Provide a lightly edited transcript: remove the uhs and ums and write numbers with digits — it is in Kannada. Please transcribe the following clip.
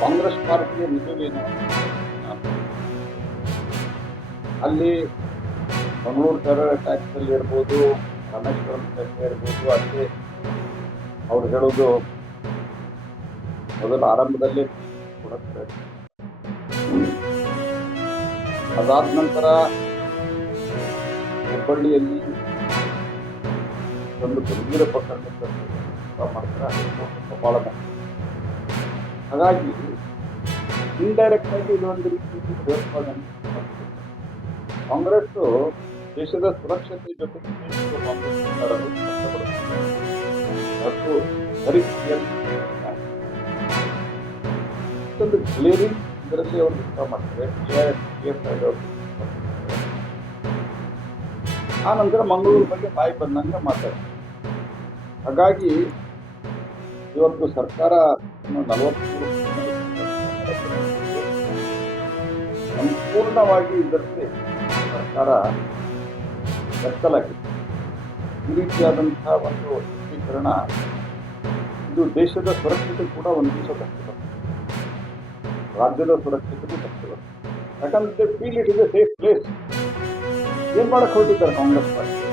ಕಾಂಗ್ರೆಸ್ ಪಾರ್ಟಿಯ ನಿಲುವೇನು ಅಲ್ಲಿ ಮಂಗಳೂರು ಟೆರರ್ ಅಟ್ಯಾಕ್ಸ್ ಅಲ್ಲಿ ಇರ್ಬೋದು, ರಾಮೇಶ್ವರಂ ಪ್ರಶ್ನೆ ಇರ್ಬೋದು, ಅಲ್ಲಿ ಅವ್ರು ಹೇಳೋದು ಮೊದಲು ಆರಂಭದಲ್ಲೇ ಕೊಡುತ್ತಾರೆ. ಅದಾದ ನಂತರ ಹುಬ್ಬಳ್ಳಿಯಲ್ಲಿ ಒಂದು ಗಂಭೀರ ಪ್ರಕರಣ ಮಾಡ್ತಾರೆ. ಬಹಳ ಹಾಗಾಗಿ ಇಂಡೈರೆಕ್ಟ್ ಆಗಿ ಇದೊಂದು ರೀತಿ ಭಯೋತ್ಪಾದನೆ. ಕಾಂಗ್ರೆಸ್ ದೇಶದ ಸುರಕ್ಷತೆ ಜೊತೆಗೆ ಒಂದು ಕ್ಲಿಯರಿಂಗ್ ಇದರಲ್ಲಿ ಅವರು ಇಷ್ಟ ಮಾಡ್ತಾರೆ. ಆ ನಂತರ ಮಂಗಳೂರು ಬಗ್ಗೆ ಬಾಯಿ ಬಂದಂಗೆ ಮಾತಾಡ್ತಾರೆ. ಹಾಗಾಗಿ ಇವತ್ತು ಸರ್ಕಾರ 43 ಸಂಪೂರ್ಣವಾಗಿ ಇದರಲ್ಲಿ ಸರ್ಕಾರ ಬೆತ್ತಲಾಗಿದೆ. ಈ ರೀತಿಯಾದಂತಹ ಒಂದು ಚಿತ್ರೀಕರಣ ಇದು ದೇಶದ ಸುರಕ್ಷತೆ ಕೂಡ ಒಂದು ದಿವಸ ಬರ್ತದೆ, ರಾಜ್ಯದ ಸುರಕ್ಷತೆಗೂ ಬರ್ತದೆ. ಯಾಕಂದ್ರೆ feel it is A safe place. ಏನ್ ಮಾಡಕ್ ಹೊರಟಿದ್ದಾರೆ ಕಾಂಗ್ರೆಸ್ ಪಾರ್ಟಿ?